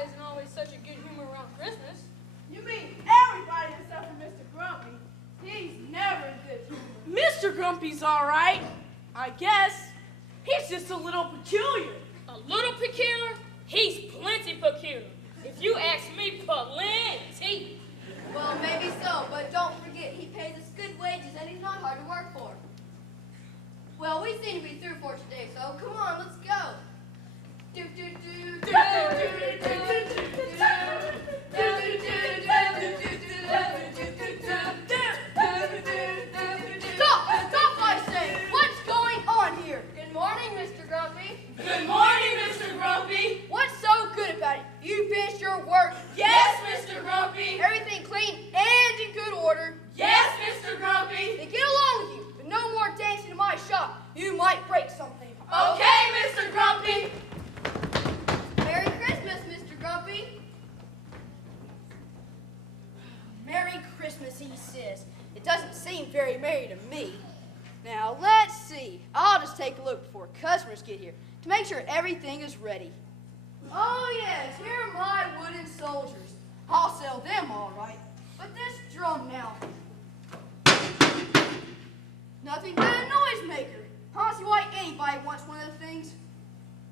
everybody isn't always such a good humor around Christmas. You mean everybody except for Mr. Grumpy? He's never in good humor. Mr. Grumpy's all right, I guess. He's just a little peculiar. A little peculiar? He's plenty peculiar. If you ask me, plenty. Well, maybe so, but don't forget he pays us good wages and he's not hard to work for. Well, we seem to be through for today, so come on, let's go. Do do do do do do do Stop, I say! What's going on here? Good morning, Mr. Grumpy. Good morning, Mr. Grumpy. What's so good about it? You finished your work? Yes, Mr. Grumpy. Everything clean and in good order? Yes, Mr. Grumpy. Then get along with you, but no more dancing in my shop. You might break something. Okay, Mr. Grumpy. Merry Christmas, Mr. Grumpy. Merry Christmas, he says. It doesn't seem very merry to me. Now, let's see. I'll just take a look before customers get here to make sure everything is ready. Oh, yes, here are my wooden soldiers. I'll sell them all right. But this drum now. Nothing but a noisemaker. I don't see why anybody wants one of the things.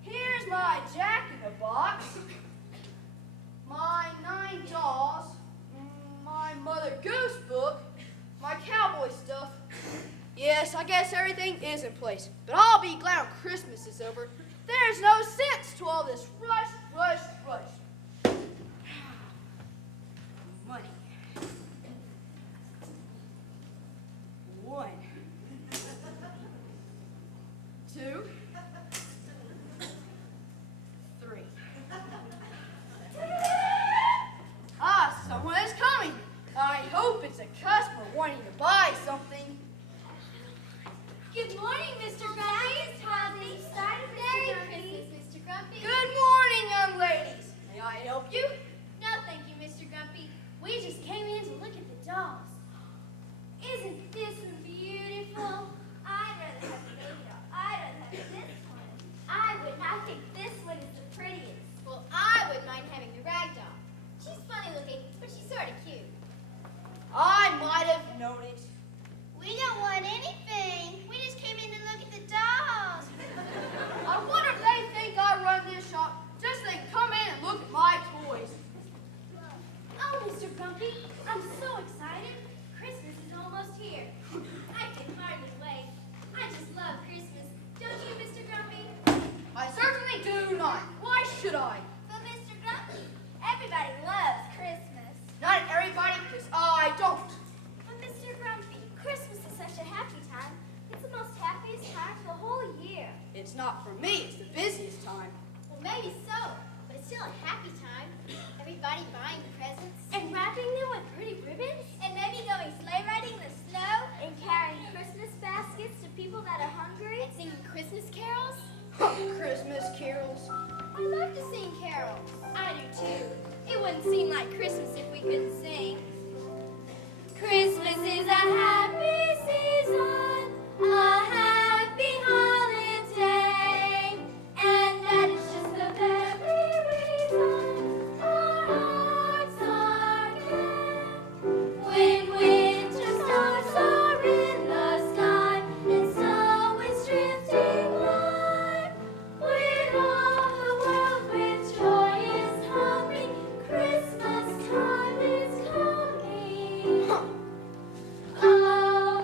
Here's my jack-in-the-box, my 9 dolls, my Mother Goose book, my cowboy stuff. Yes, I guess everything is in place, but I'll be glad when Christmas is over. There's no sense to all this rush, rush, rush. Money. 1, 2, 3. Ah, someone is coming. I hope it's a customer wanting to buy something. Good morning, Mr. Grumpy. How's excited, Merry Christmas, Mr. Grumpy. Good morning, young ladies. May I help you? No, thank you, Mr. Grumpy. We just came in to look at the dolls. Isn't this one beautiful? I'd rather have a baby doll. I'd rather have this one. I would not think this one is the prettiest. Well, I wouldn't mind having the rag doll. She's funny looking, but she's sort of cute. I might have known it. We don't want anything. We just came in to look at the dolls. I wonder if they think I run this shop just so they can come in and look at my toys. Oh, Mr. Grumpy, I'm so excited. Christmas is almost here. I can hardly wait. I just love Christmas. Don't you, Mr. Grumpy? I certainly do not. Why should I? But Mr. Grumpy, everybody loves Christmas. Not everybody, because I don't. But Mr. Grumpy, Christmas is such a happy time. It's the most happiest time of the whole year. It's not for me. It's the busiest time. Well, maybe so, but it's still a happy time. Everybody buying presents. And wrapping them with pretty ribbons. And maybe going sleigh riding in the snow. And carrying Christmas baskets to people that are hungry. And singing Christmas carols. Christmas carols. I love to sing carols. I do too. It wouldn't seem like Christmas if we couldn't sing. Christmas is a happy season, a happy holiday, and that is just the very reason our hearts are gay. When winter stars are in the sky and snow is drifting by, when all the world with joy is humming, Christmas time is coming. Oh,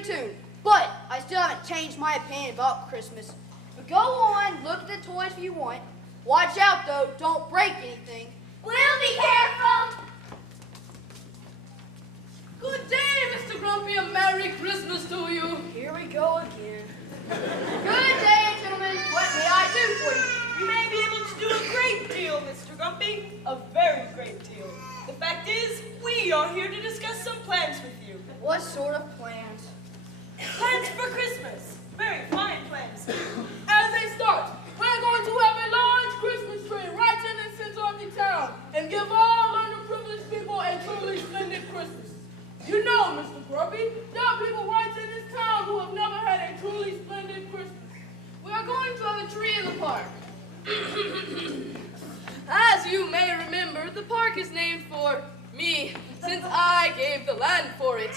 pretty tune, but I still haven't changed my opinion about Christmas. But go on, look at the toys if you want. Watch out, though. Don't break anything. We'll be careful. Good day, Mr. Grumpy. A Merry Christmas to you. Here we go again. Good day, gentlemen. What may I do for you? You may be able to do a great deal, Mr. Grumpy. A very great deal. The fact is, we are here to discuss some plans with you. What sort of plans? Plans for Christmas. Very fine plans. As a start, we're going to have a large Christmas tree right in the center of the town and give all underprivileged people a truly splendid Christmas. You know, Mr. Grumpy, there are people right in this town who have never had a truly splendid Christmas. We are going to have a tree in the park. As you may remember, the park is named for me, since I gave the land for it.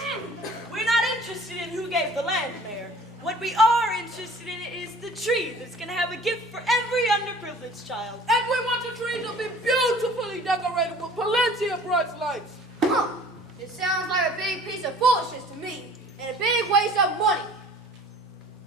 We're not interested in who gave the land, Mayor. What we are interested in is the tree that's going to have a gift for every underprivileged child. And we want the tree to be beautifully decorated with plenty of bright lights. Huh. It sounds like a big piece of foolishness to me, and a big waste of money.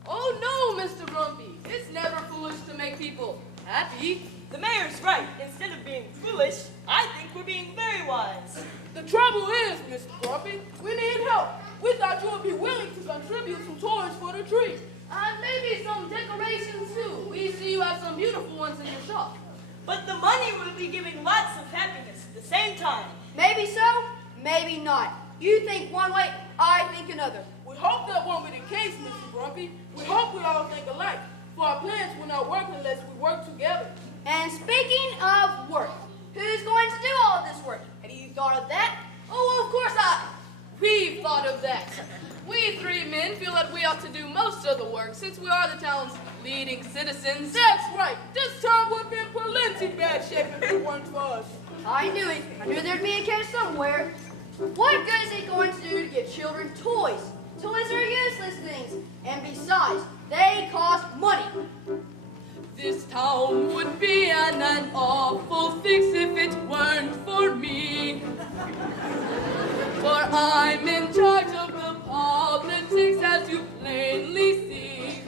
Oh no, Mr. Grumpy. It's never foolish to make people happy. The mayor's right. Instead of being foolish, I think we're being very wise. The trouble is, Mr. Grumpy, we need help. We thought you would be willing to contribute some toys for the tree. And maybe some decorations too. We see you have some beautiful ones in your shop. But the money will be giving lots of happiness at the same time. Maybe so, maybe not. You think one way, I think another. We hope that won't be the case, Mr. Grumpy. We hope we all think alike. For our plans will not work unless we work together. And speaking of work, who's going to do all of this work? Have you thought of that? Oh, of course we've thought of that. We three men feel that we ought to do most of the work since we are the town's leading citizens. That's right. This town would be in plenty bad shape if it weren't for us. I knew it. I knew there'd be a catch somewhere. What good is it going to do to give children toys? Toys are useless things. And besides, they cost money. This town would be an awful fix if it weren't for me. For I'm in charge of the politics, as you plainly see.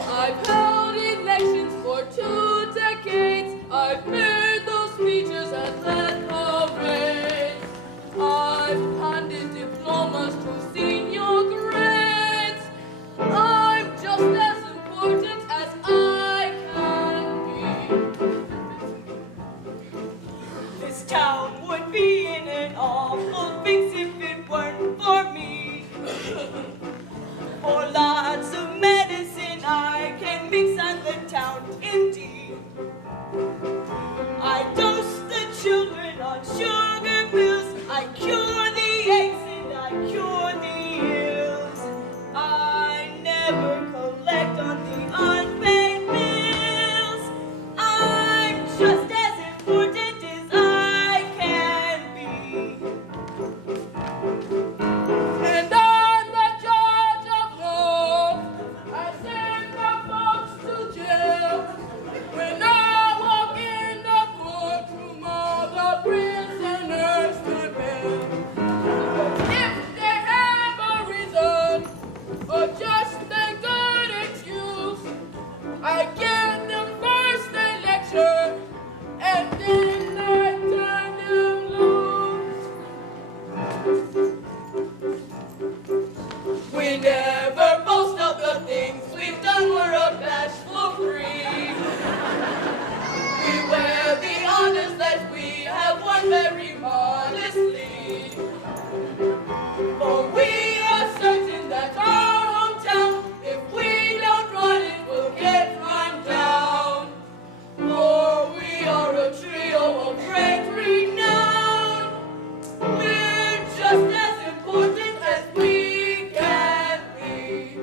I've held elections for 2 decades. I've made those speeches and led parades. I've handed diplomas to senior grades. I'm just as important as I can be. This town would be in an awful fix if it weren't for me. For lots of medicine I can mix on the town indeed. I dose the children on sugar pills. I cure the aches and I cure the ills. I never collect on the unpaid bills. I'm just as important as I can be. And I'm the judge of love. I send the folks to jail. When I walk in the courtroom, all the prisoners prepare. If they have a reason or just a good excuse, I give them first a lecture and then I turn them loose. We never boast of the things we've done, we're a bashful breed. We wear the honors that we have won very modestly. For we are certain that our hometown, if we don't run it, will get run down. For we are a trio of great renown. We're just as important as we can be.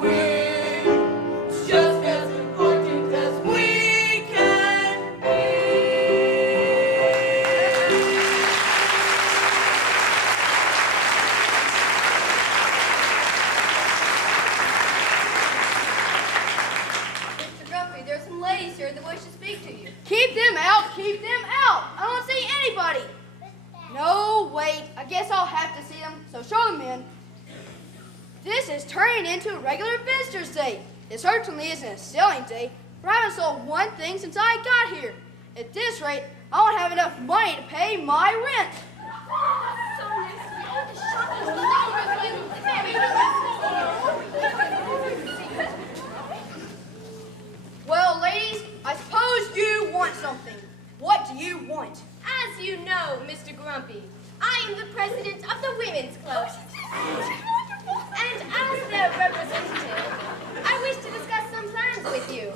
We're just as important as we can be. Mr. Grumpy, there's some ladies here that wish to speak to you. Keep them out, keep them out. I don't see anybody. No, wait, I guess I'll have to see them, so show them in. This is turning into a regular visitor's day. It certainly isn't a selling day, for I haven't sold one thing since I got here. At this rate, I won't have enough money to pay my rent. Well, ladies, I suppose you want something. What do you want? As you know, Mr. Grumpy, I am the president of the Women's Club. And as their representative, I wish to discuss some plans with you.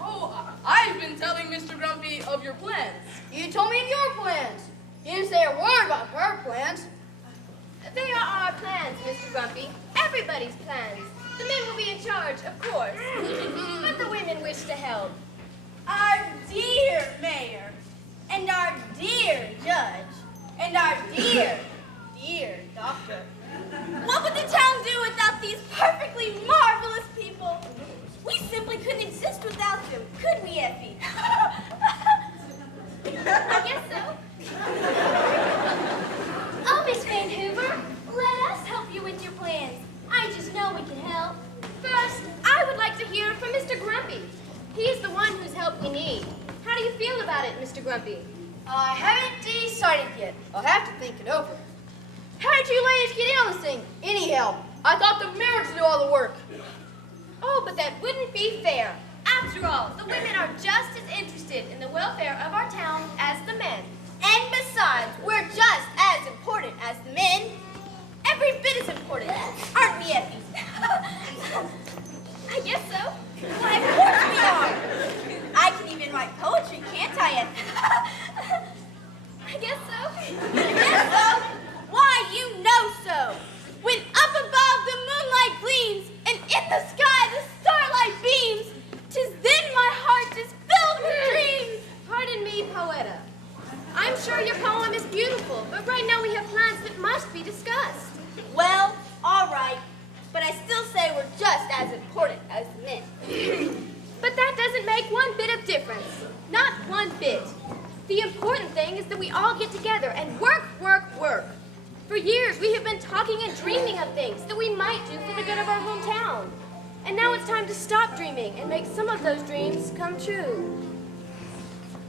Oh, I've been telling Mr. Grumpy of your plans. You told me your plans. You didn't say a word about her plans. They are our plans, Mr. Grumpy. Everybody's plans. The men will be in charge, of course. But the women wish to help. Our dear mayor, and our dear judge, and our dear, dear doctor. What would the town do without these perfectly marvelous people? We simply couldn't exist without them, could we, Effie? I guess so. Oh, Miss Van Hoover, let us help you with your plans. I just know we can help. First, I would like to hear from Mr. Grumpy. He's the one whose help we need. How do you feel about it, Mr. Grumpy? I haven't decided yet. I'll have to think it over. How did you ladies get in on this thing? Anyhow, I thought the mayor would do all the work. Oh, but that wouldn't be fair. After all, the women are just as interested in the welfare of our town as the men. And besides, we're just as important as the men. Every bit as important, aren't we, Effie? I guess so. Why, of course we are. I can even write poetry, can't I, Effie? I guess so. Yes, so? Why, you know so. When up above the moonlight gleams, and in the sky the starlight beams, 'tis then my heart is filled with dreams. Pardon me, Poeta. I'm sure your poem is beautiful, but right now we have plans that must be discussed. Well, all right, but I still say we're just as important as the men. But that doesn't make one bit of difference. Not one bit. The important thing is that we all get together and work, work, work. For years, we have been talking and dreaming of things that we might do for the good of our hometown. And now it's time to stop dreaming and make some of those dreams come true.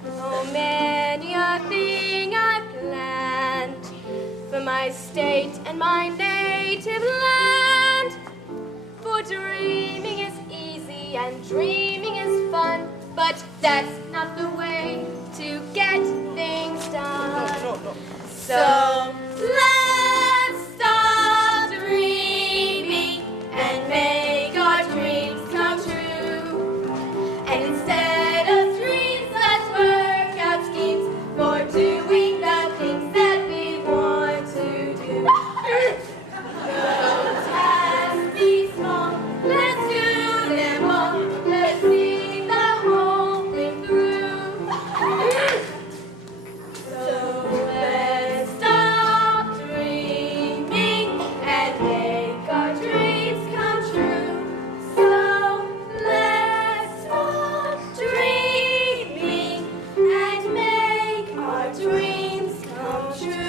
Oh, many a thing I've planned for my state and my native land. For dreaming is easy and dreaming is fun, but that's not the way to get things done. So let's stop dreaming and make our dreams come true. And instead of dreams, let's work out schemes for doing the things that we want to do. Those tasks be small, let's do them all. Let's see the whole thing through. So let's stop dreaming and make our dreams come true. So let's stop dreaming and make our dreams come true.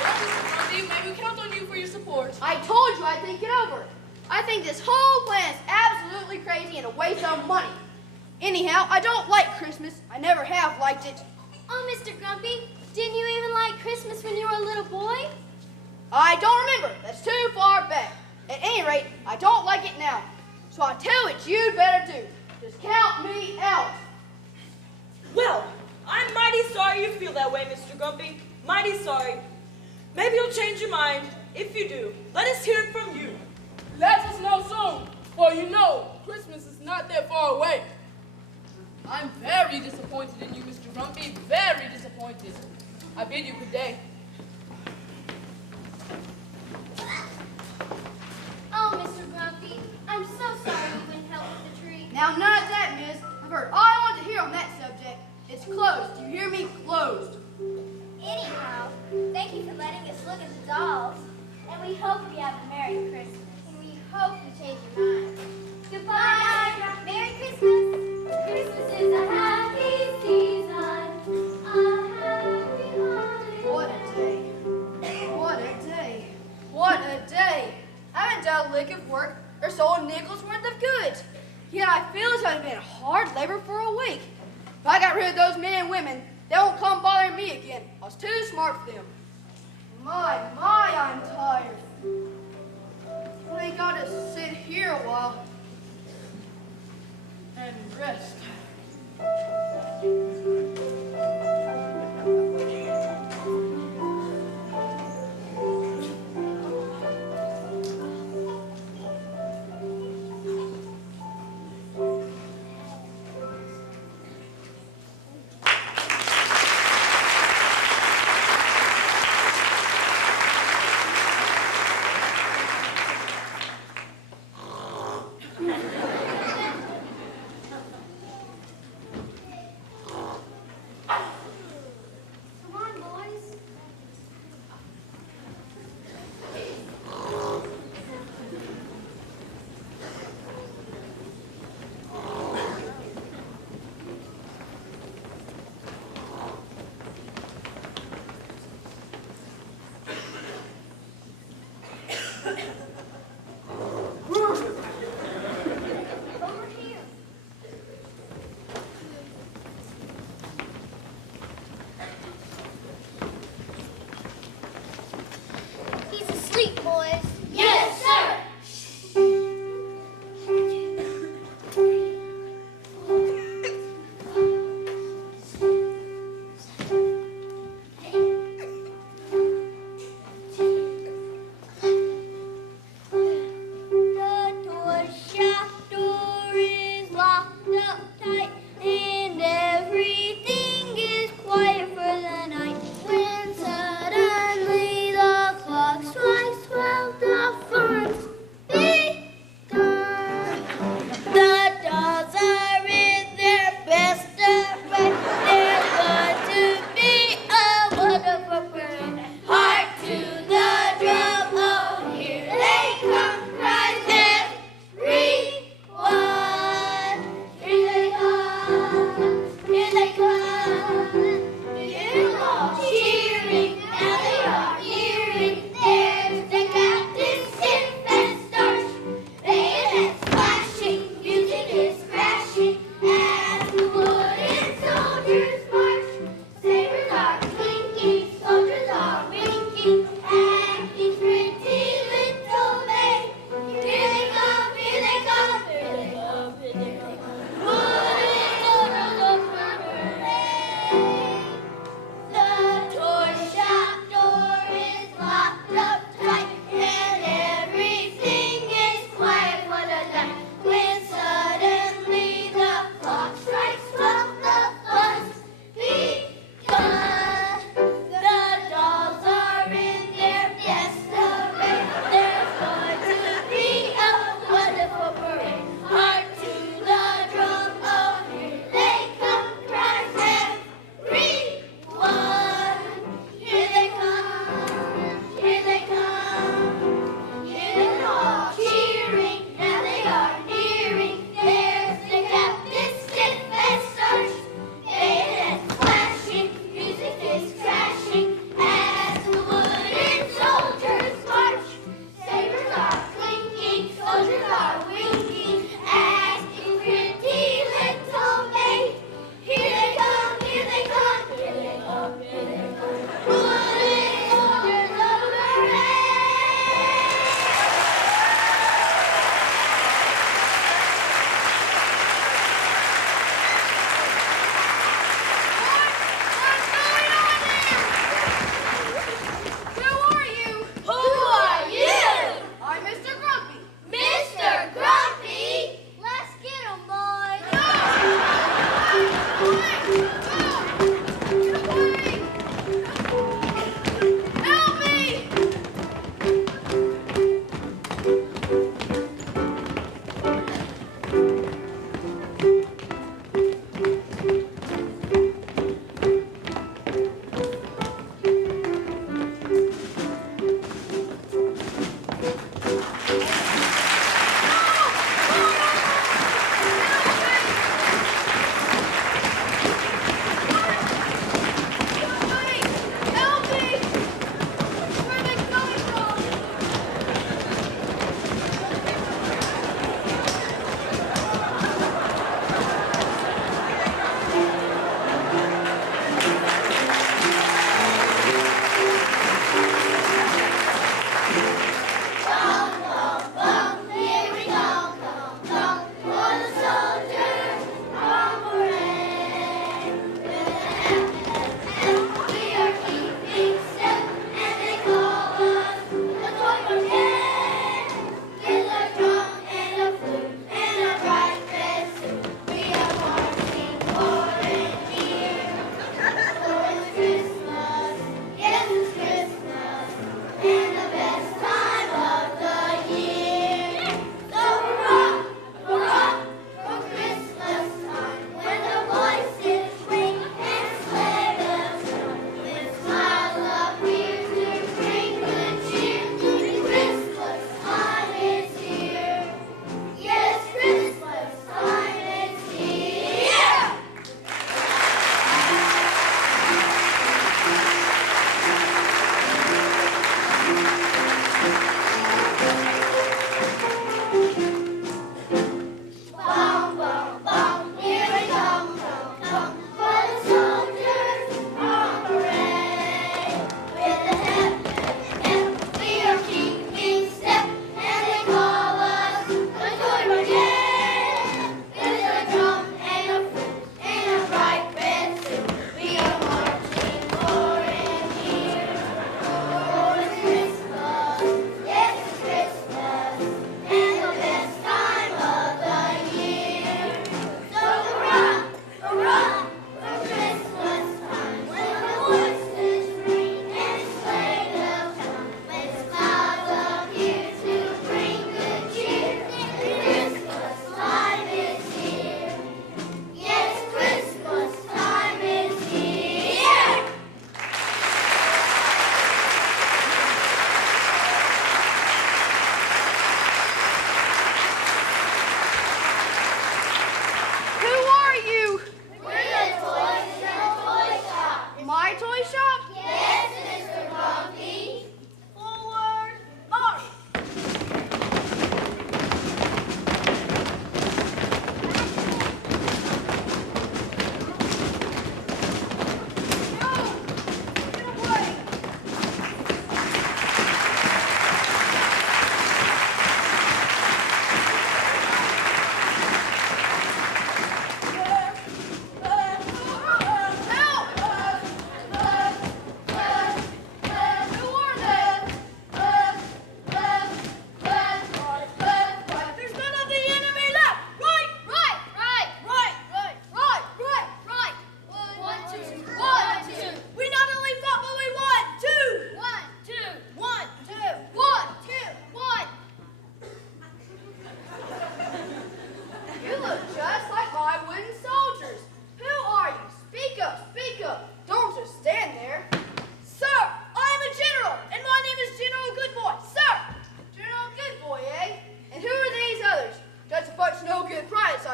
Well, Mr. Grumpy, may we count on you for your support? I told you I'd think it over. I think this whole plan is absolutely crazy and a waste of money. Anyhow, I don't like Christmas. I never have liked it. Oh, Mr. Grumpy, didn't you even like Christmas when you were a little boy? I don't remember. That's too far back. At any rate, I don't like it now. So I'll tell you what you'd better do. Just count me out. Well, I'm mighty sorry you feel that way, Mr. Grumpy. Mighty sorry. Maybe you'll change your mind. If you do, let us hear it from you. Let us know soon, for you know Christmas is not that far away. I'm very disappointed in you, Mr. Grumpy. Very disappointed. I bid you good day. Oh, Mr. Grumpy, I'm so sorry you couldn't help with the tree. Now, none of that, miss. I've heard all I want to hear on that subject. It's closed. Do you hear me? Closed. Anyhow, thank you for letting us look at the dolls. And we hope you have a Merry Christmas. And we hope you change your mind. Goodbye. Merry Christmas. Christmas is a happy season. fields have been hard labor for a week. If I got rid of those men and women, they won't come bothering me again. I was too smart for them. My, I'm tired. I gotta sit here a while and rest.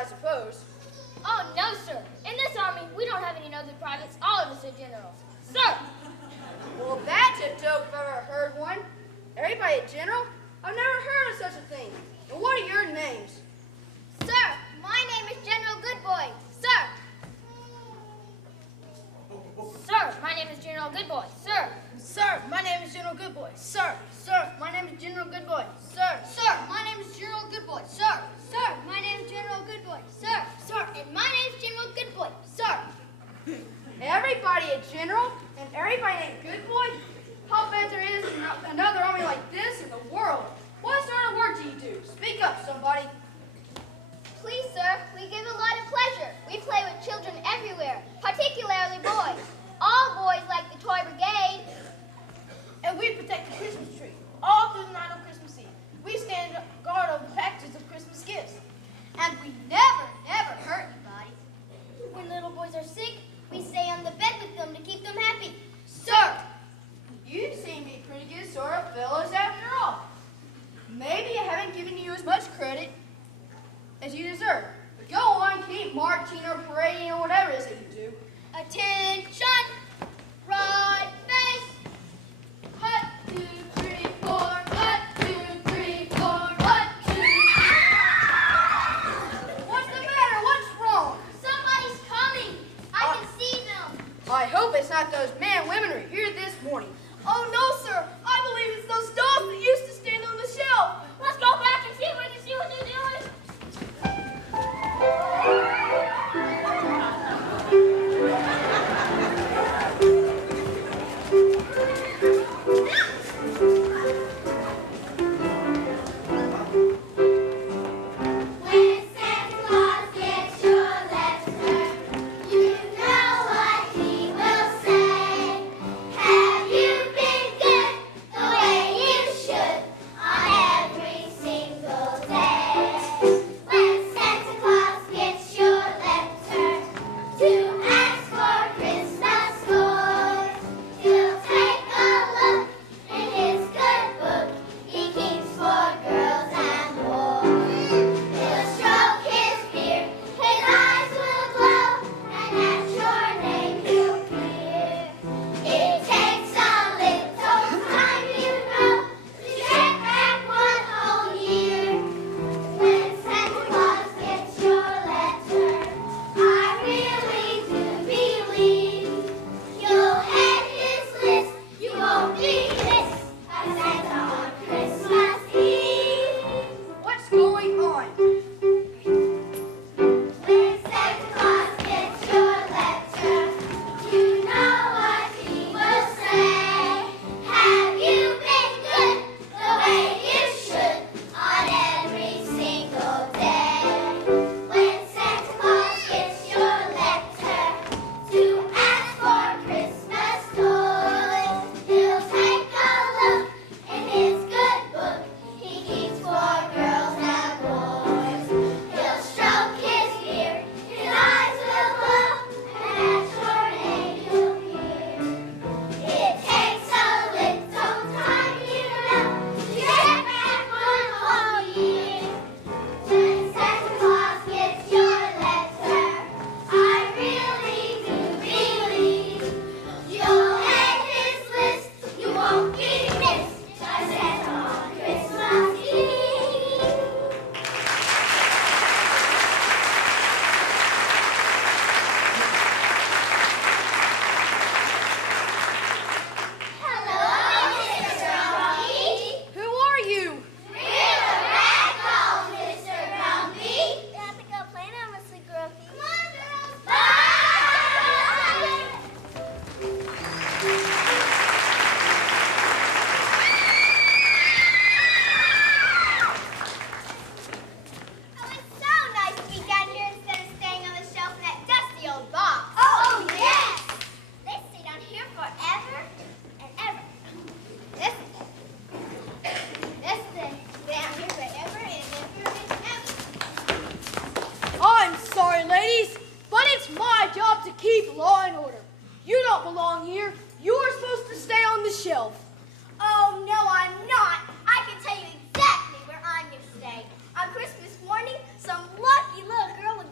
suppose. Oh, no, sir. In this army, we don't have any nosy privates. All of us are generals. Sir! Well, that's a dope if I've ever heard one. Everybody a general? I've never heard of such a thing. And what are your names? Sir, my name is General Goodboy. Sir. Sir, my name is General Goodboy. Sir! Sir, my name is General Goodboy. Sir, sir, my name is General Goodboy. Sir, Sir, my name is General Goodboy. Sir. Sir, my name is General Goodboy. Sir. Sir, and my name is General Goodboy. Sir. Everybody a general? And everybody ain't good boy? How bet there is another army like this in the world? What sort of work do you do? Speak up, somebody. Please, sir, we give a lot of pleasure. We play with children everywhere, particularly boys. All boys like the toy brigade. and we protect the Christmas tree all through the night on Christmas Eve. We stand guard over the packages of Christmas gifts. And we never, never hurt anybody. When little boys are sick, we stay on the bed with them to keep them happy. Sir, you seem to be pretty good sort of fellows after all. Maybe I haven't given you as much credit as you deserve. But go on, keep marching or parading or whatever it is that you do. Attention! Right face! Hut, 2, 3, 4. Hut, 2, 3, 4. Hut, 2. What's the matter? What's wrong? Somebody's coming. I can see them. I hope it's not those men women who are here this morning. Oh no, sir. I believe it's those dolls that used to stand on the shelf. Let's go back and see if we can see what they're doing. When Santa Claus gets your letter, you know what he will say. Have you been good the way you should on every single day? When Santa Claus gets your letter to ask for Christmas toys, he'll take a look in his good book he keeps for girls and boys. He'll stroke his beard, his eyes will glow, and at your name he'll peer. It takes a little time, you know, to get back one whole year. When Santa Claus gets your letter, I really do believe you'll head his list. You won't be missed by Santa on Christmas Eve. What's going on? When Santa Claus gets your letter, you know what he will say. Have you been good the way you should on every single day? When Santa Claus gets your letter to ask for Christmas toys, he'll take a look in his good book he keeps for girls and boys. He'll stroke his beard, his eyes will glow, and at your name he'll peer. It takes a little time, you know, to get back one whole year. When Santa Claus gets your letter, I really do believe you'll head his list. You won't be missed by Santa on Christmas Eve. Hello, Mr. Grumpy. Who are you? We're the Ragdolls, Mr. Grumpy. You have to go play now, Mr. Grumpy. Come on, girls. Bye. Oh, it's so nice to be down here instead of staying on the shelf in that dusty old box. Oh, yes. They stay down here forever and ever. This thing stay down here forever and ever and ever. I'm sorry, ladies, but it's my job to keep law and order. You don't belong here. You're supposed to stay on the shelf. Oh, no, I'm not. I can tell you exactly where I'm going to stay. On Christmas morning, some lucky little girl will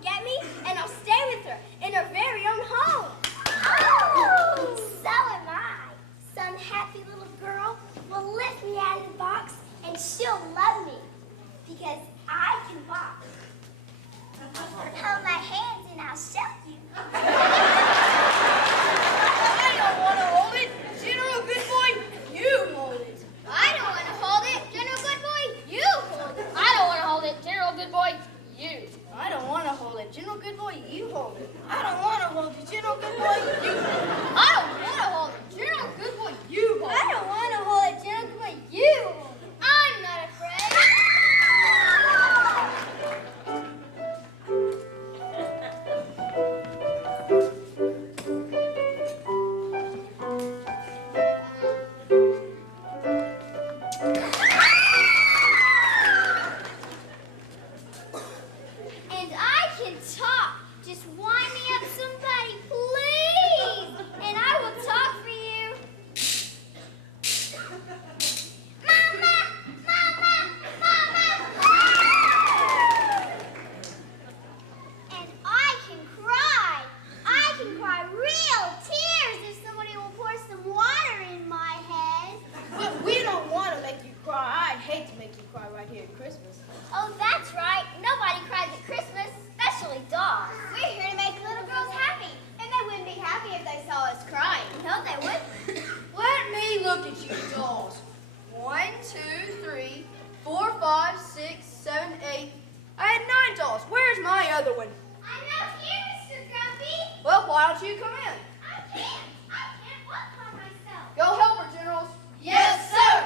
boy, you hold it. I don't want to hold it, General Good Boy. You I don't want to hold it. General Good Boy, you hold it. I don't want to hold it, General Good Boy. You hold it. I'm not afraid. And I can talk. Just wind me up somebody, please. And I will talk for you. Mama! Mama! Mama! And I can cry. I can cry real tears if somebody will pour some water in my head. But we don't want to make you cry. I'd hate to make you cry right here at Christmas. Oh, that's right. Nobody cries at Christmas, especially dogs. We're here to make little girls happy, and they wouldn't be happy if they saw us crying. No, they wouldn't. Let me look at you, dolls. 1, 2, 3, 4, 5, 6, 7, 8. I had 9 dolls. Where's my other one? I'm not here, Mr. Grumpy. Well, why don't you come in? I can't walk by myself. Go help her, Generals. Yes, sir.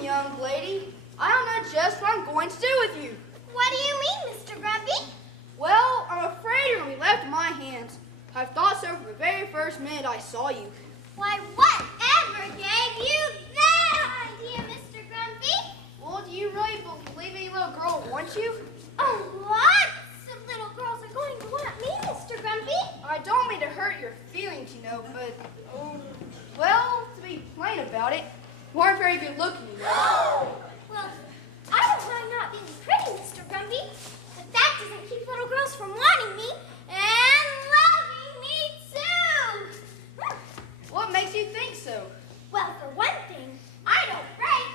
Young lady, I don't know just what I'm going to do with you. What do you mean, Mr. Grumpy? Well, I'm afraid you're going to be left in my hands. I've thought so from the very first minute I saw you. Why, whatever gave you that idea, Mr. Grumpy? Well, do you really believe any little girl wants you? Oh, lots of little girls are going to want me, Mr. Grumpy. I don't mean to hurt your feelings, but, well, to be plain about it, you aren't very good looking, Well, I don't mind not being pretty, Mr. Grumpy, but that doesn't keep little girls from wanting me and loving me too. What makes you think so? Well, for one thing, I don't break.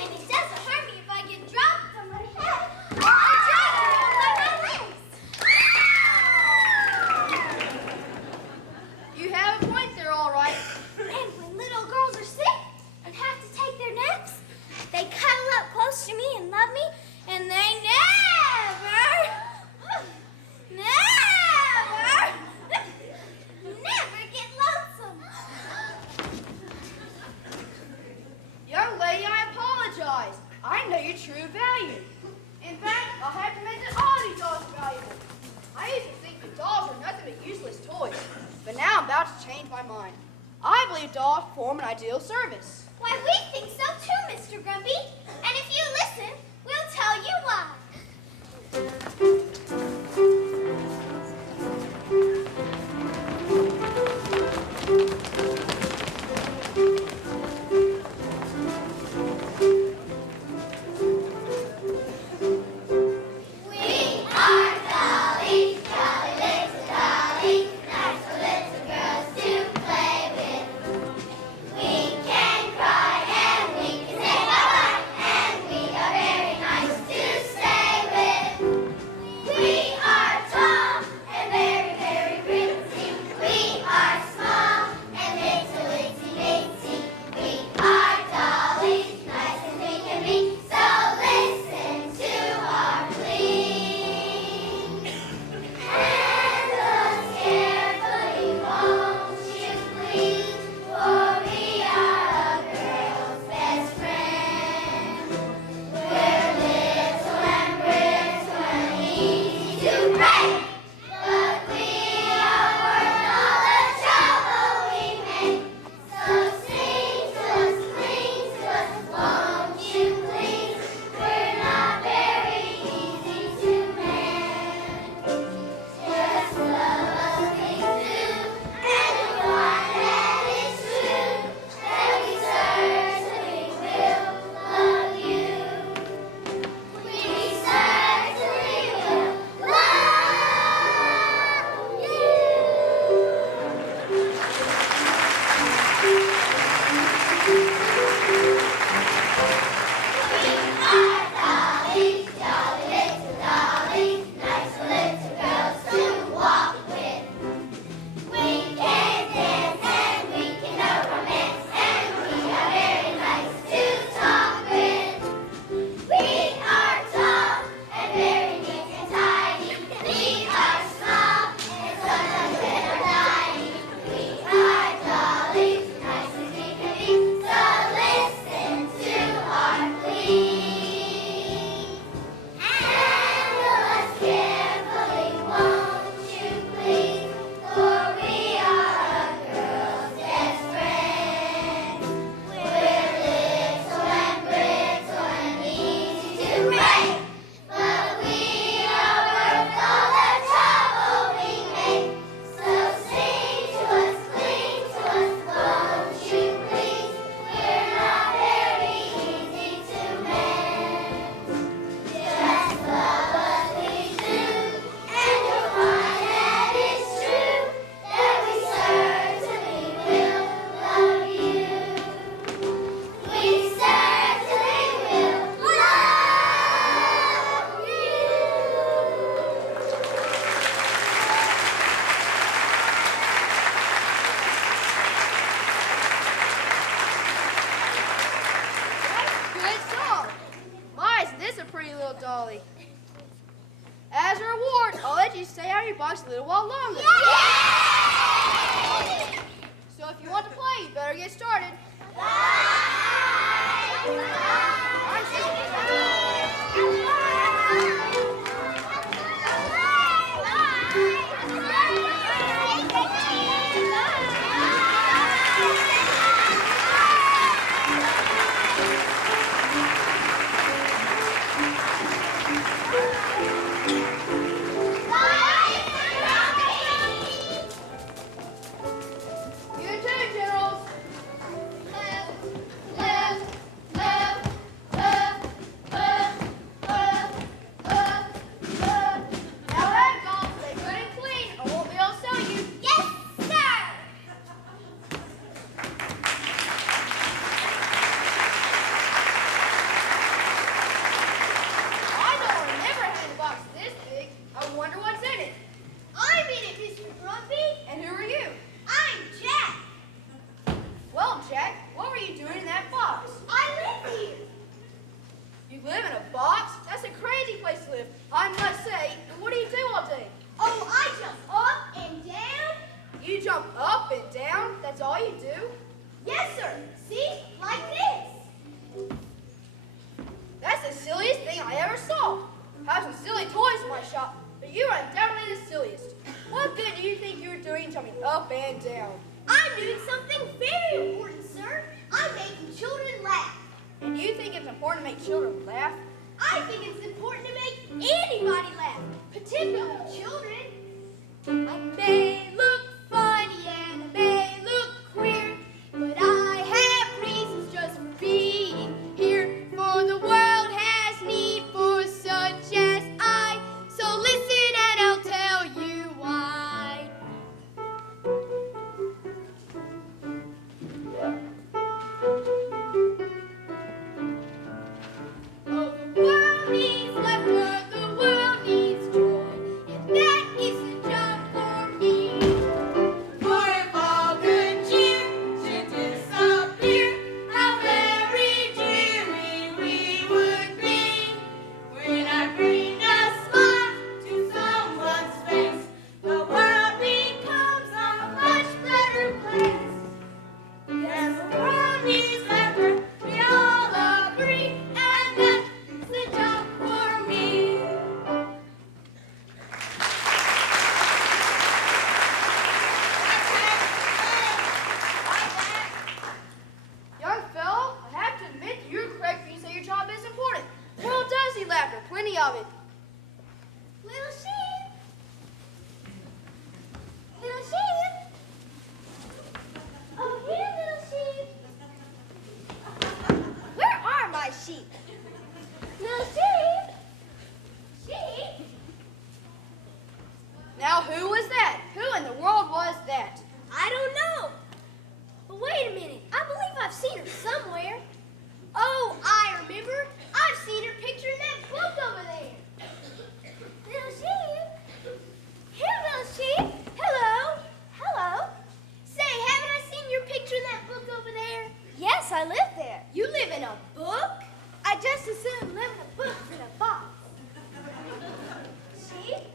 And it doesn't hurt me if I get dropped on my head. I drop around by my legs. You have a point there, all right. And when little girls are sick and have to take their naps, they cuddle up close to me and love me, and they never get lonesome. Young lady, I apologize. I know your true value. In fact, I'll have to admit that all these dolls are valuable. I used to think that dolls were nothing but useless toys, but now I'm about to change my mind. I believe dolls perform an ideal service. Why, we think so too, Mr. Grumpy. And if you listen, we'll tell you why. We are dollies, jolly little dollies, nice for little girls to play with. We can cry and we can say bye-bye, and we are very nice to stay with. you jump up and down? That's all you do? Yes, sir. See? Like this. That's the silliest thing I ever saw. I have some silly toys in my shop, but you are undoubtedly the silliest. What good do you think you're doing jumping up and down? I'm doing something very important, sir. I'm making children laugh. And you think it's important to make children laugh? I think it's important to make anybody laugh, particularly children. I may look funny and I may look queer, but I have reasons just for being here. For the world has need for such as I, so listen and I'll tell you why. Oh, the world needs laughter, the world needs joy, and that is the job for me. For if all good cheer should disappear, how very dreary we would be. When I bring a smile to someone's face, the world becomes a much better place. Yes, the world needs laughter, we all agree, and that's the job for me. Young fellow, I have to admit you're correct when you say your job is important. The world does need laughter, plenty of it. Little sheep. Little sheep. Oh, here, little sheep. Where are my sheep? Little sheep. Sheep. Now, who was that? Who in the world was that? I don't know. But wait a minute. I believe I've seen her somewhere. Oh, I remember. I've seen her picture in that book over there. Little sheep. Here, little sheep. Hello. Hello. Say, haven't I seen your picture in that book over there? Yes, I live there. You live in a book? I just as soon live in a book than a box. Sheep?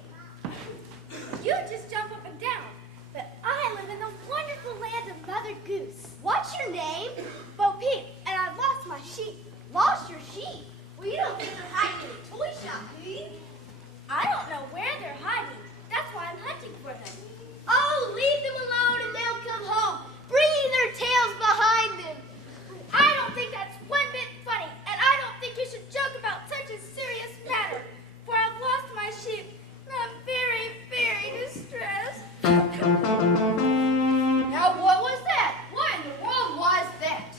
You just jump up and down. But I live in the wonderful land of Mother Goose. What's your name? Bo Peep, and I've lost my sheep. Lost your sheep. Well, you don't think they're hiding in a toy shop, do you? I don't know where they're hiding. That's why I'm hunting for them. Oh, leave them alone and they'll come home, bringing their tails behind them. I don't think that's one bit funny, and I don't think you should joke about such a serious matter. For I've lost my sheep, and I'm very, very distressed. Now, what was that? What in the world was that?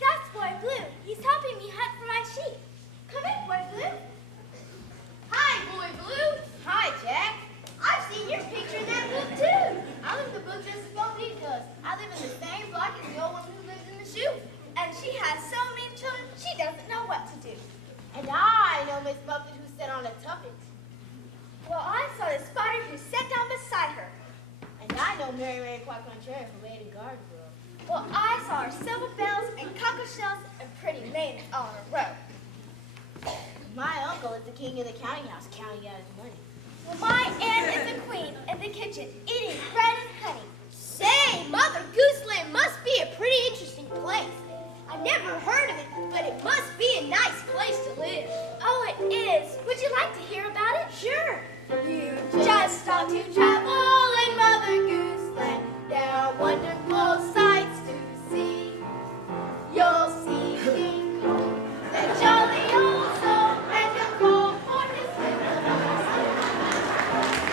That's Boy Blue. He's helping me hunt for my sheep. Come in, Boy Blue. Hi, Boy Blue. Hi, Jack. I've seen your picture in that book, too. I live in the book just as Bo Peep does. I live in the same block as the old woman who lives in the shoe. And she has so many children, she doesn't know what to do. And I know Miss Muffet who sat on a tuffet. Well, I saw the spider who sat down beside her. And I know Mary Mary Quack Contrary from Lady Garden Girl. Well, I saw her silver bells and cockle shells and pretty maidens all in a row. My uncle is the king of the counting house, counting out his money. Well, my aunt is the queen in the kitchen, eating bread and honey. Say, Mother Gooseland must be a pretty interesting place. I've never heard of it, but it must be a nice place to live. Oh, it is. Would you like to hear about it? Sure. You just ought to travel in Mother Gooseland. There are wonderful sights to see. You'll see King Cole, that jolly old soul, and you'll call for his little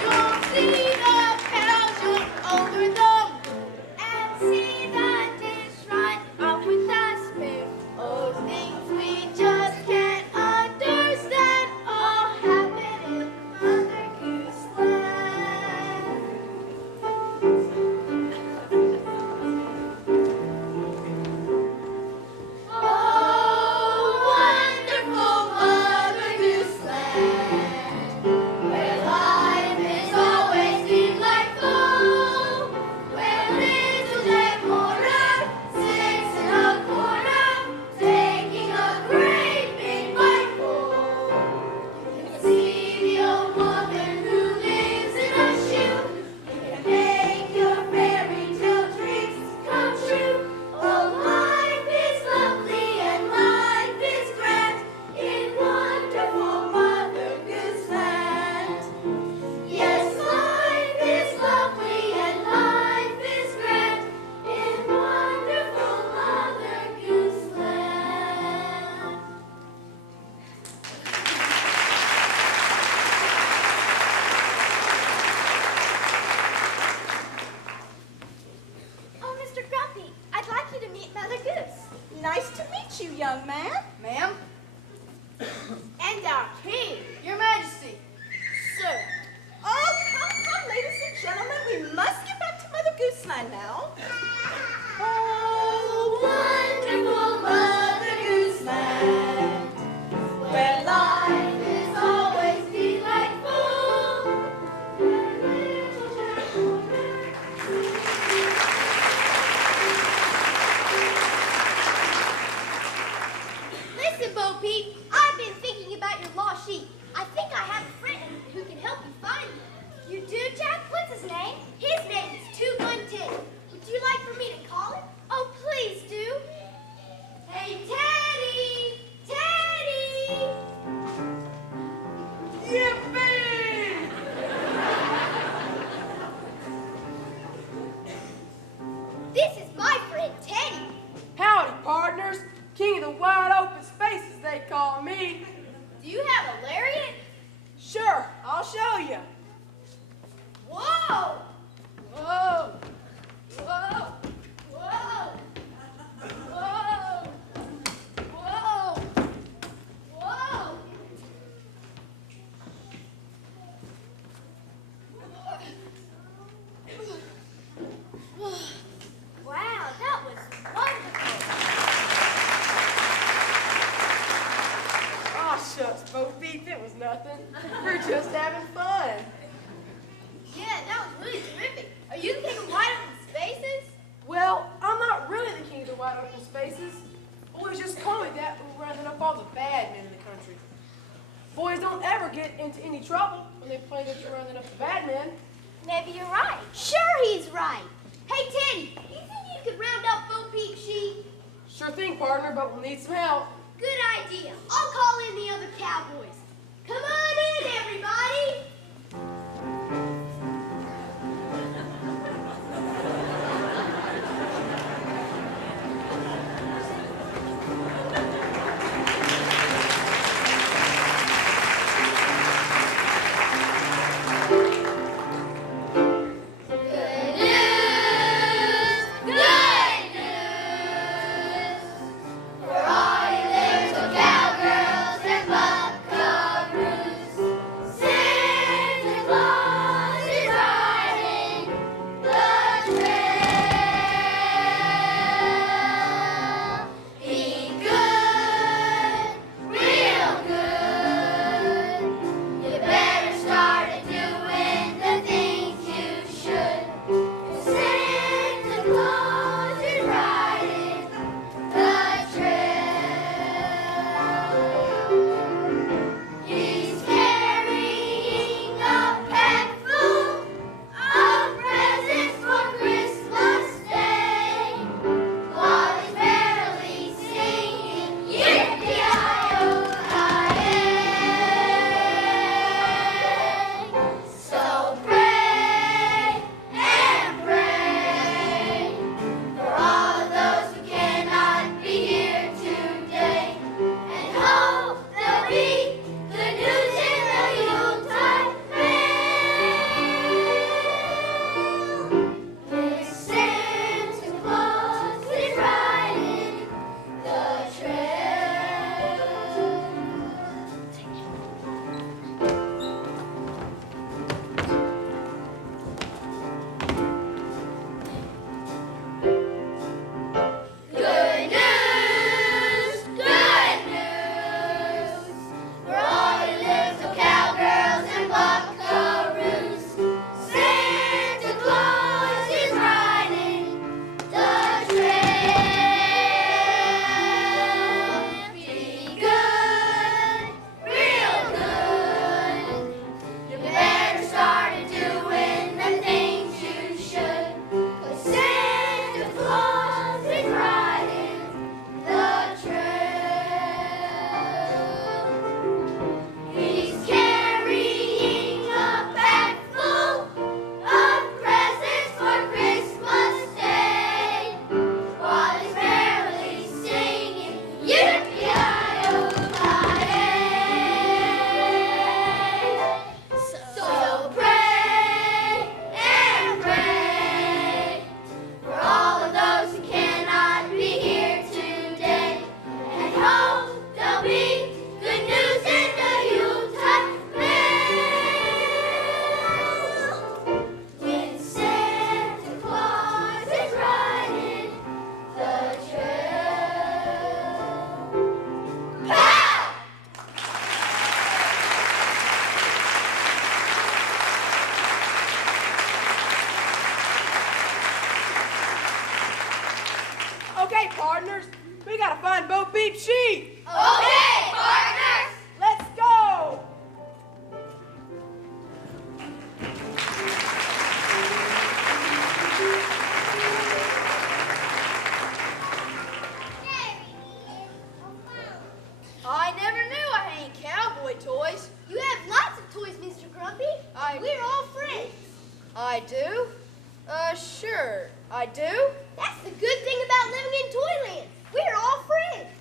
You'll see the cows jump over the moon and see the dish run off with the spoon. Oh, things we just can't understand all happen in Mother Gooseland. Nice to meet you, young man. Ma'am? And our king. Your Majesty. Sir. Oh, come, ladies and gentlemen. We must get back to Mother Gooseland now. Oh, wonderful Mother Gooseland, where life is always delightful. Listen, Bo Peep, I've been thinking about your lost sheep. I think I have a friend who can help you find them. You do, Jack? What's his name? His name is 2110. Would you like for me to call him? Oh, please do. Hey, Teddy! Teddy! Yippee! This is my friend, Teddy. Howdy, partners. King of the wide open spaces, they call me. Do you have a lariat? Sure, I'll show you. Whoa! Whoa. Whoa! Whoa! Whoa! Whoa! Whoa! Wow, that was wonderful. Aw, shucks, Bo Peep, it was nothing. We're just having fun. Yeah, that was really terrific. Are you the king of wide open spaces? Well, I'm not really the king of the wide open spaces. Boys just call me that when we're rounding up all the bad men in the country. Boys don't ever get into any trouble when they play that you're rounding up the bad men. Maybe you're right. Sure, he's right. Hey, Teddy, you think you could round up Bo Peep's sheep? Sure thing, partner, but we'll need some help. Good idea. I'll call in the other cowboys. Come on in, everybody. Cowgirls and buckaroos, sing Okay, partners, we gotta find Bo Peep Sheep. Okay, partners. Let's go. I never knew I had any cowboy toys. You have lots of toys, Mr. Grumpy. We're all friends. I do? Sure, I do. That's the good thing about living in Toyland. We're all friends.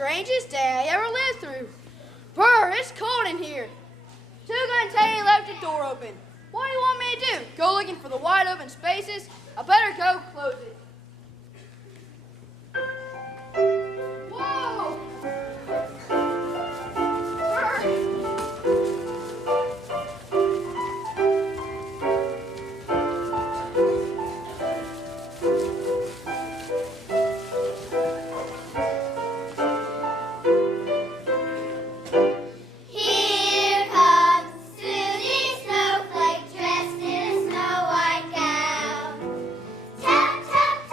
strangest day I ever lived through. Brr, it's cold in here. Tuga and Teddy left the door open. What do you want me to do? Go looking for the wide open spaces? I better go close it. Whoa! Brr. Tap, tap,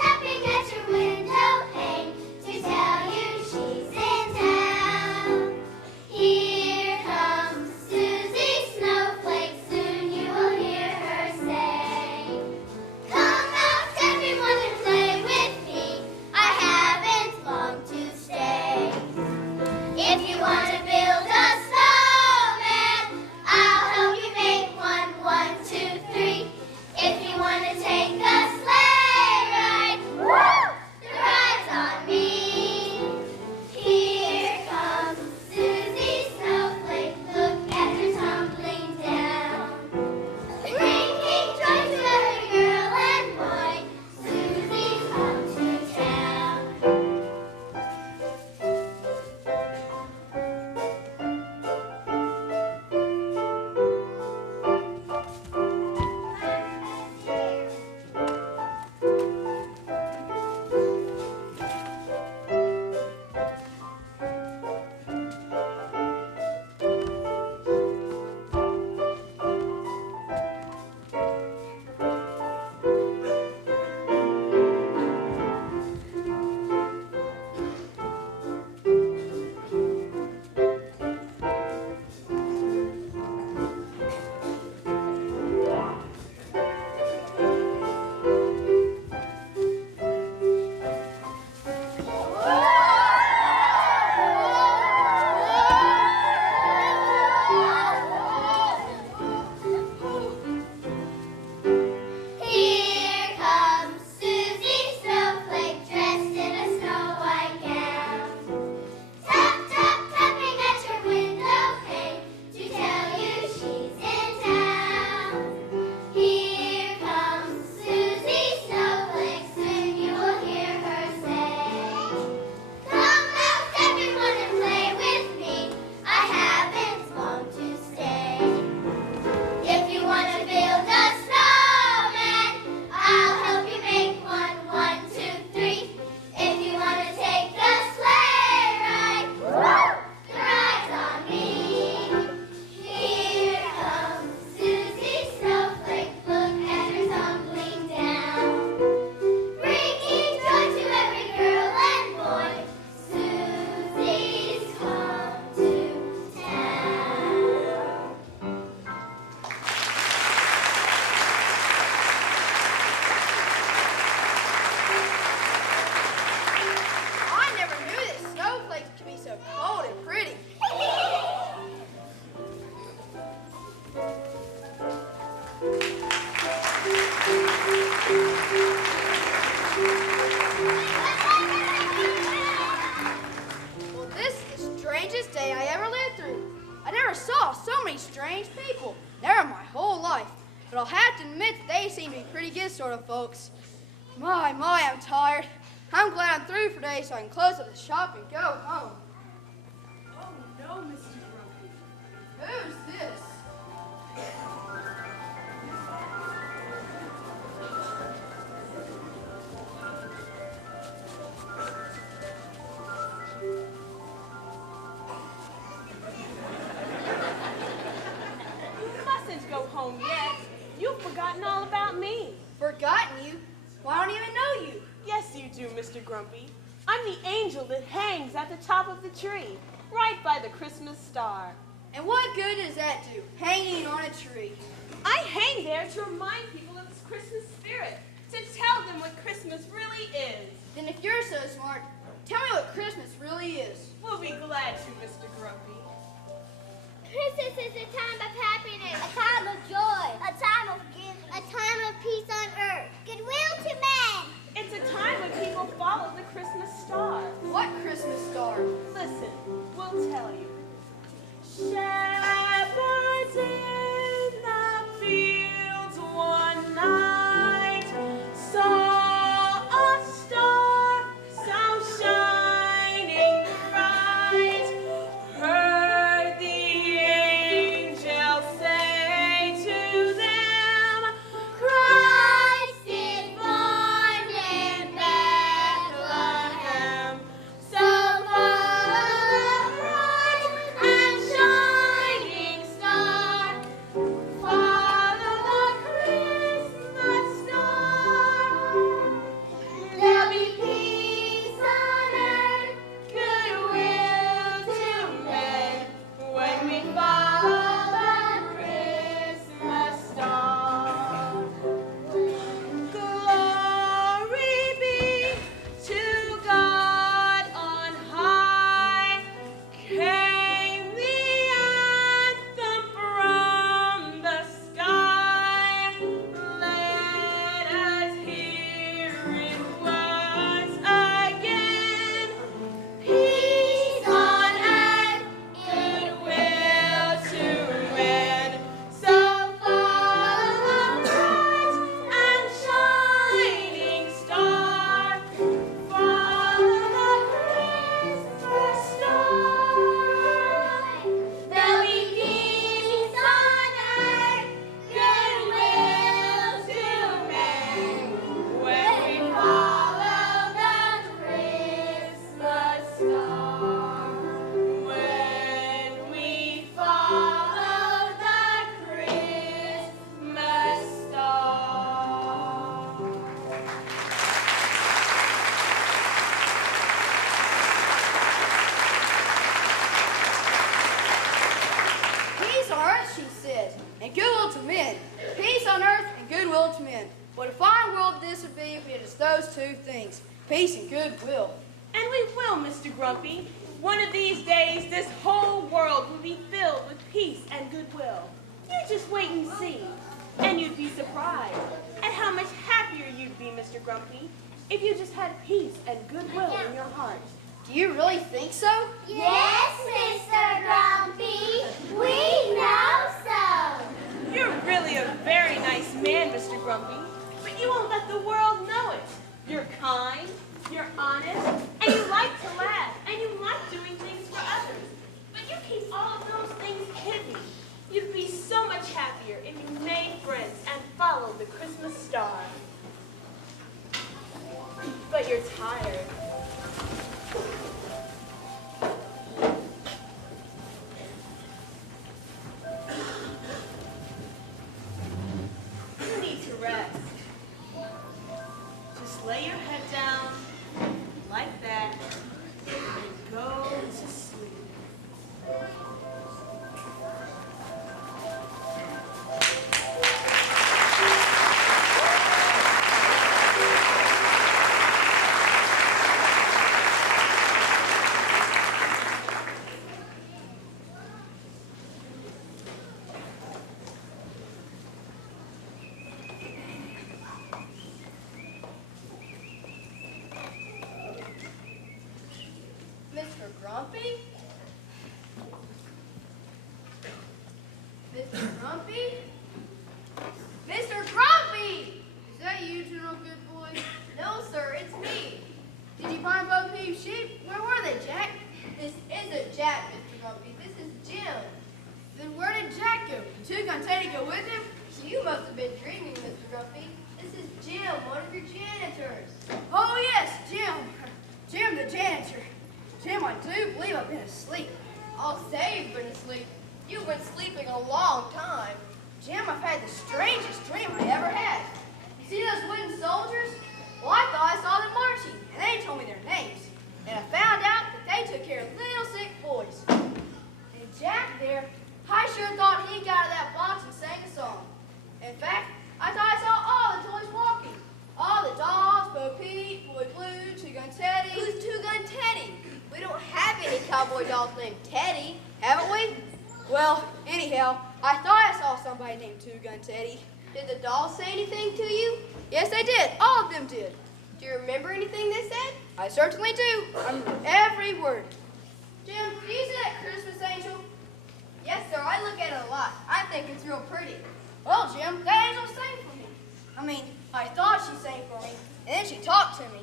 so many strange people. Never my whole life. But I'll have to admit that they seem to be pretty good sort of folks. My, I'm tired. I'm glad I'm through for today so I can close up the shop and go home. Oh no, Mr. Grumpy. Who's this? You mustn't go home yet. You've forgotten all about me. Forgotten you? Well, I don't even know you. Yes, you do, Mr. Grumpy. I'm the angel that hangs at the top of the tree, right by the Christmas star. And what good does that do, hanging on a tree? I hang there to remind people of this Christmas spirit, to tell them what Christmas really is. Then if you're so smart, tell me what Christmas really is. We'll be glad to, Mr. Grumpy. Christmas is a time of happiness, a time of joy, a time of giving, a time of peace on earth, goodwill to men. It's a time when people follow the Christmas star. What Christmas star? Listen, we'll tell you. Shepherds in the fields one night saw a star so shining bright. Heard the angel say to them, Christ is born in Bethlehem. So follow the bright and shining star. Follow the Christmas star. There'll be peace on earth, goodwill to men, when we follow the Christmas star. Glory be to God on high. Came the anthem from the sky. Let us hear it once again. Peace on earth, goodwill to men. So follow the bright and shining star. Follow the Christmas star. There'll be peace on earth, goodwill to men, when we follow the Christmas star. When we follow the Christmas star. Peace on earth, she says, and goodwill to men. Peace on earth and goodwill to men. What a fine world this would be if we had just those two things, peace and goodwill. And we will, Mr. Grumpy. One of these days, this whole world will be filled with peace and goodwill. You just wait and see. And you'd be surprised at how much happier you'd be, Mr. Grumpy, if you just had peace and goodwill in your heart. Do you really think so? Yes, Mr. Grumpy, we know so. You're really a very nice man, Mr. Grumpy, but you won't let the world know it. You're kind, you're honest, and you like to laugh, and you like doing things for others. But you keep all of those things hidden. You'd be so much happier if you made friends and followed the Christmas star. But you're tired. You need to rest. Just lay your head down like that and go to sleep. Mr. Grumpy? Grumpy? Mr. Grumpy! Is that you, General Goodboy? No, sir, it's me. Did you find Bo Peep's sheep? Where were they, Jack? This isn't Jack, Mr. Grumpy. This is Jim. Then where did Jack go? Did Two Gun Teddy go with him? You must have been dreaming, Mr. Grumpy. This is Jim, one of your janitors. Oh, yes, Jim. Jim the janitor. Jim, I do believe I've been asleep. I'll say you've been asleep. You've been sleeping a long time. Jim, I've had the strangest dream I ever had. You see those wooden soldiers? Well, I thought I saw them marching, and they told me their names. And I found out that they took care of little sick boys. And Jack there, I sure thought he got out of that box and sang a song. In fact, I thought I saw all the toys walking. All the dolls, Bo Peep, Boy Blue, Two Gun Teddy. Who's Two Gun Teddy? We don't have any cowboy dolls named Teddy. Haven't we? Well, anyhow, I thought I saw somebody named Two Gun Teddy. Did the dolls say anything to you? Yes, they did. All of them did. Do you remember anything they said? I certainly do. I remember every word. Jim, do you see that Christmas angel? Yes, sir. I look at it a lot. I think it's real pretty. Well, Jim, that angel sang for me. I mean, I thought she sang for me, and then she talked to me.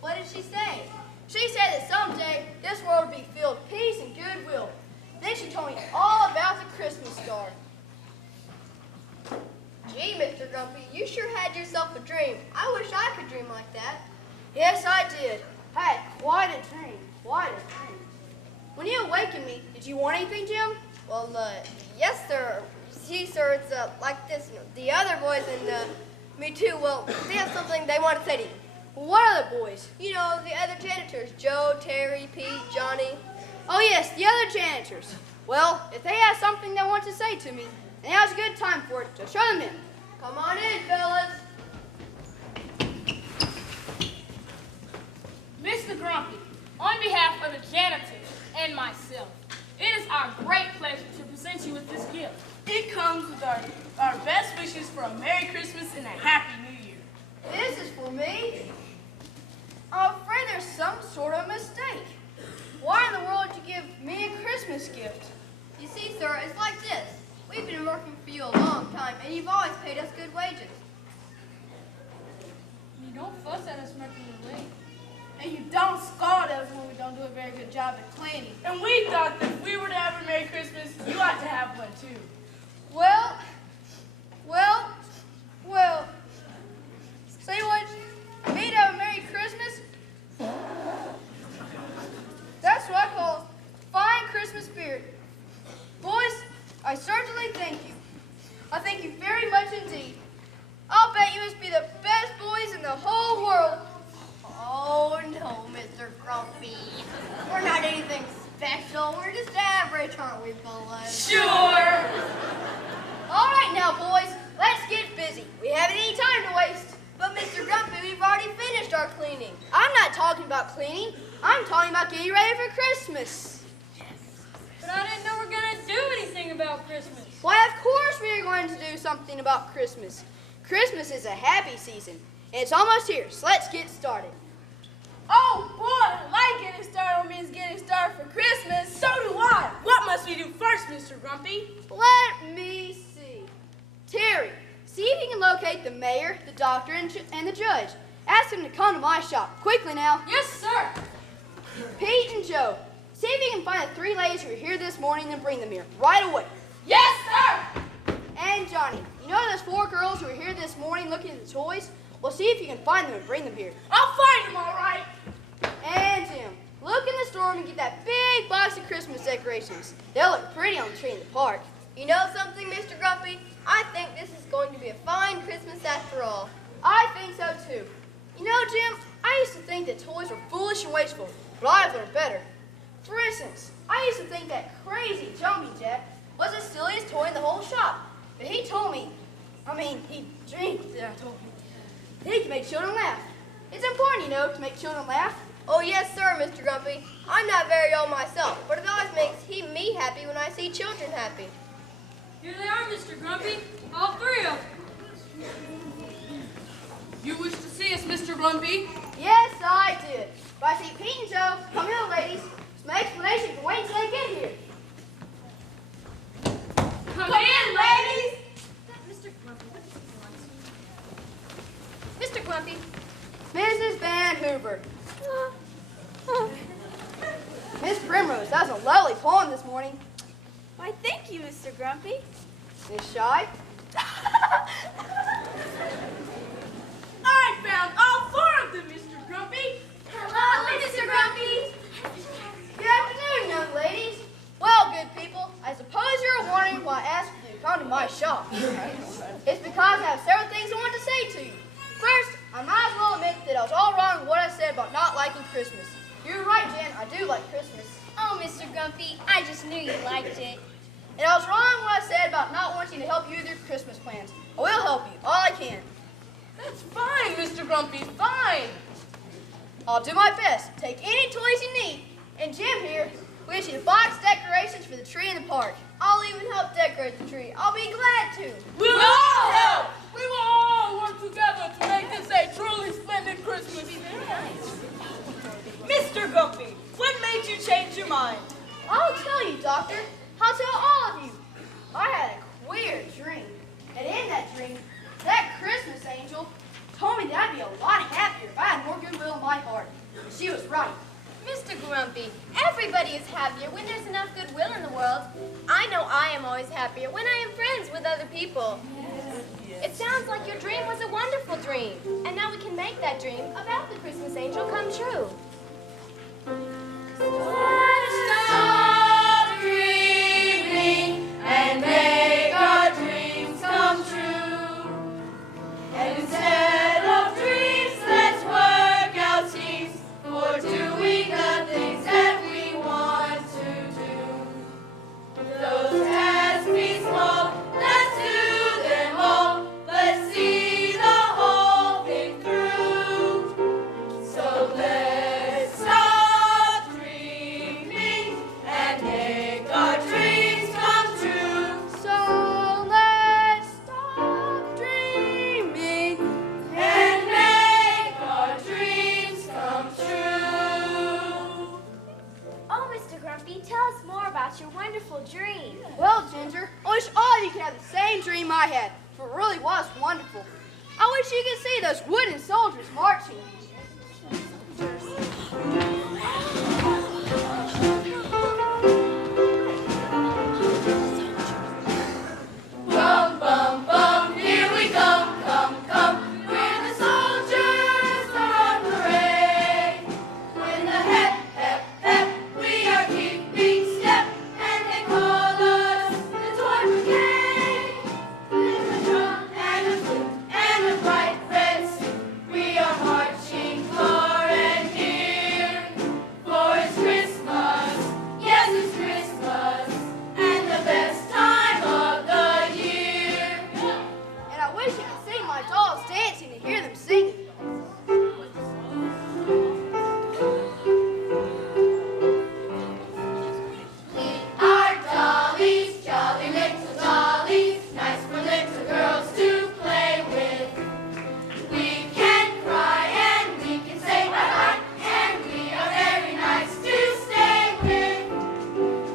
What did she say? She said that someday this world would be filled with peace and goodwill. Then she told me all about the Christmas star. Gee, Mr. Grumpy, you sure had yourself a dream. I wish I could dream like that. Yes, I did. I had quite a dream, quite a dream. When you awakened me, did you want anything, Jim? Well, yes, sir. See, sir, it's like this. You know, the other boys and me too, well, they have something they want to say to you. What other boys? You know, the other janitors, Joe, Terry, Pete, Johnny. Oh, yes, the other janitors. Well, if they have something they want to say to me, then now's a good time for it, so show them in. Come on in, fellas. Mr. Grumpy, on behalf of the janitors and myself, it is our great pleasure to present you with this gift. It comes with our best wishes for a Merry Christmas and a Happy New Year. This is for me? I'm afraid there's some sort of mistake. Why in the world would you give me a Christmas gift? You see, sir, it's like this. We've been working for you a long time, and you've always paid us good wages. You don't fuss at us making you late. And you don't scold us when we don't do a very good job at cleaning. And we thought that if we were to have a Merry Christmas, you ought to have one too. Well, say what? Me to have a Merry Christmas? That's what I call fine Christmas spirit. Boys, I certainly thank you. I thank you very much indeed. I'll bet you must be the best boys in the whole world. Oh, no, Mr. Grumpy. We're not anything special. We're just average, aren't we, fellas? Sure. All right now, boys, let's get busy. We haven't any time to waste. But, Mr. Grumpy, we've already finished our cleaning. I'm not talking about cleaning. I'm talking about getting ready for Christmas. But I didn't know we were going to do anything about Christmas. Why, of course we are going to do something about Christmas. Christmas is a happy season, and it's almost here, so let's get started. Oh boy, I like getting started when means getting started for Christmas. So do I. What must we do first, Mr. Grumpy? Let me see. Terry, see if you can locate the mayor, the doctor, and the judge. Ask them to come to my shop. Quickly now. Yes, sir. Pete and Joe, see if you can find the 3 ladies who were here this morning and bring them here right away. Yes, sir. And Johnny, you know those 4 girls who were here this morning looking at the toys? Well, see if you can find them and bring them here. I'll find them, all right. And Jim, look in the store and get that big box of Christmas decorations. They'll look pretty on the tree in the park. You know something, Mr. Grumpy? I think this is going to be a fine Christmas after all. I think so too. You know, Jim, I used to think that toys were foolish and wasteful, but I've learned better. For instance, I used to think that crazy Jumpy Jack was the silliest toy in the whole shop. But he told me, he dreamed that I told him, that he can make children laugh. It's important, you know, to make children laugh. Oh, yes, sir, Mr. Grumpy. I'm not very old myself, but it always makes me happy when I see children happy. Here they are, Mr. Grumpy. All 3 of them. You wish to see us, Mr. Grumpy? Yes, I did. But I see Pete and Joe, come here, ladies. Some explanation can wait until they get here. Come in, ladies. Hoover. Miss Primrose, that's a lovely poem this morning. Why, thank you, Mr. Grumpy. Miss Shy? I found all 4 of them, Mr. Grumpy. Hello, Mr. Grumpy. Good afternoon, young ladies. Well, good people, I suppose you're wondering why I asked you to come to my shop. It's because I have several things I want to say to you. First, I might as well admit that I was all wrong with what I said about not liking Christmas. You're right, Jen, I do like Christmas. Oh, Mr. Grumpy, I just knew you liked it. And I was wrong when I said about not wanting to help you with your Christmas plans. I will help you, all I can. That's fine, Mr. Grumpy, fine. I'll do my best. Take any toys you need. And Jim here, we get you the box decorations for the tree in the park. I'll even help decorate the tree. I'll be glad to. We'll all help. We will all work together to make this a truly splendid Christmas. Mr. Grumpy, what made you change your mind? I'll tell you, Doctor. I'll tell all of you. I had a queer dream. And in that dream, that Christmas angel told me that I'd be a lot happier if I had more goodwill in my heart. And she was right. Mr. Grumpy, everybody is happier when there's enough goodwill in the world. I know I am always happier when I am friends with other people. It sounds like your dream was a wonderful dream. And now we can make that dream about the Christmas angel come true. Let's stop dreaming and make our dreams come true. And instead of dreams, let's work out teams for doing the things that we want to do. Those tasks be small, let's do them all. Let's see the whole thing through. So let's stop dreaming and make our dreams come true. So let's stop dreaming. And make our dreams come true. Oh, Mr. Grumpy, tell us more about your wonderful dream. Well, Ginger, I wish all of you could have the same dream I had, for it really was wonderful. I wish you could see those wooden soldiers marching. Bum, bum, bum, here we come, come. We're the soldiers on parade. When the hep, we are keeping step, and they call us the toy brigade. With a drum and a flute and a bright red suit, we are marching far and near. For it's Christmas, yes it's Christmas, and the best time of the year. And I wish you could see my dolls dancing and hear them singing. We are dollies, jolly little dollies, nice for little girls to play with. We can cry and we can say bye-bye, and we are very nice to stay with.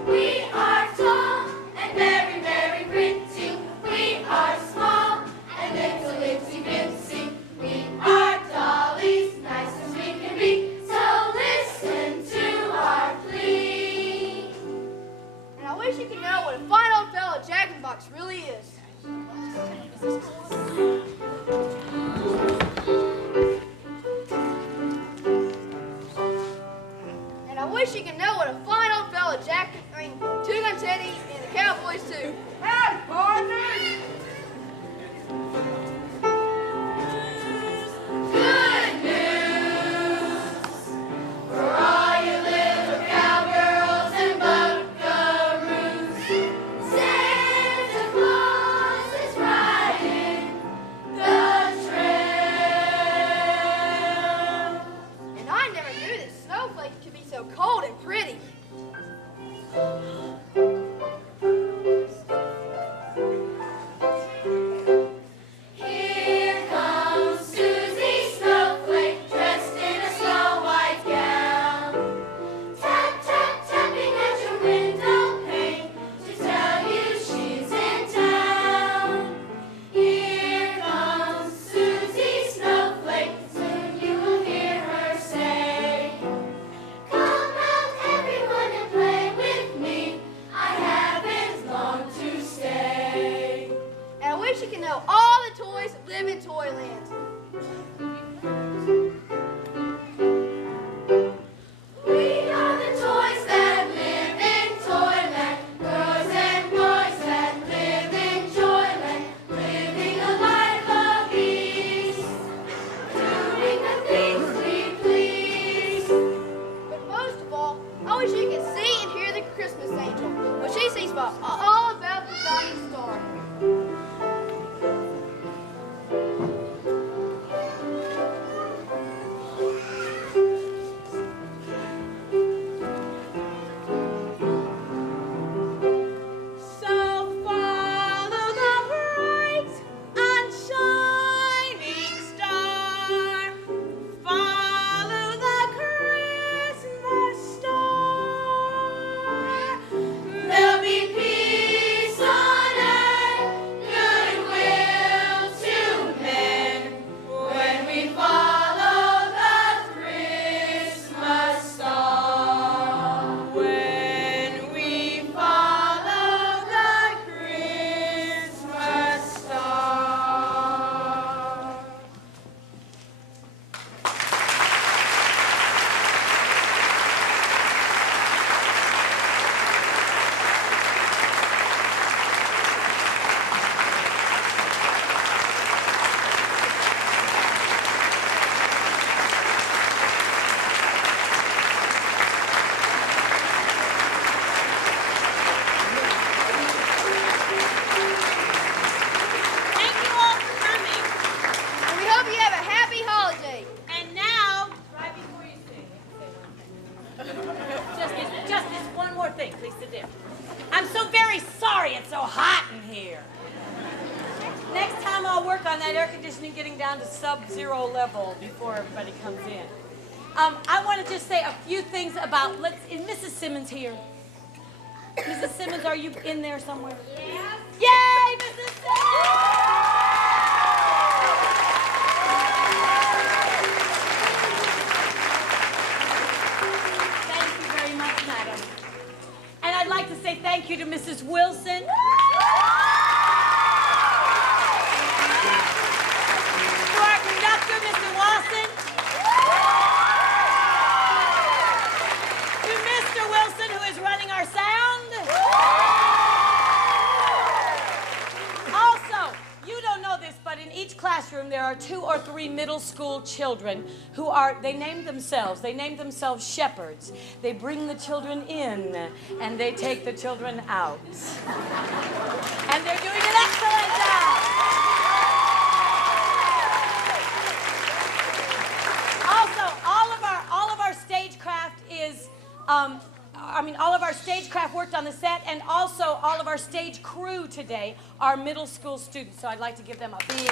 We are tall and very, very pretty. We are small and little itsy bitsy. We are dollies, nice as we can be, so listen to our plea. And I wish you could know what a fine old fellow Jack in the Box really is. And I wish you could know what a fine old fellow Two Gun Teddy and the Cowboys too. Hey, partners! Good news for all you little cowgirls and buckaroos. Santa Claus is riding the trail. And I never knew that snowflakes could be so cold and pretty. that air conditioning getting down to sub-zero level before everybody comes in. I want to just say a few things about, is Mrs. Simmons here? Mrs. Simmons, are you in there somewhere? Yes. Yay, Mrs. Simmons! Thank you very much, madam. And I'd like to say thank you to Mrs. Wilson. To our conductor, Mr. Watson. To Mr. Wilson, who is running our sound. Also, you don't know this, but in each classroom there are 2 or 3 middle school children who they name themselves shepherds. They bring the children in and they take the children out. And they're doing an excellent job. Also, all of our stagecraft is all of our stagecraft worked on the set, and also all of our stage crew today are middle school students. So I'd like to give them a big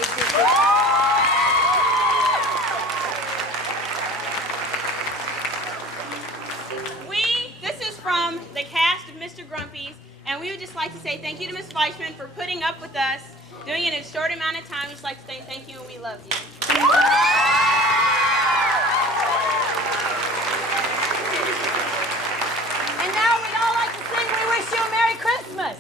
This is from the cast of Mr. Grumpy's, and we would just like to say thank you to Ms. Fleishman for putting up with us, doing it in a short amount of time. We'd just like to say thank you and we love you. And now we'd all like to sing We Wish You a Merry Christmas.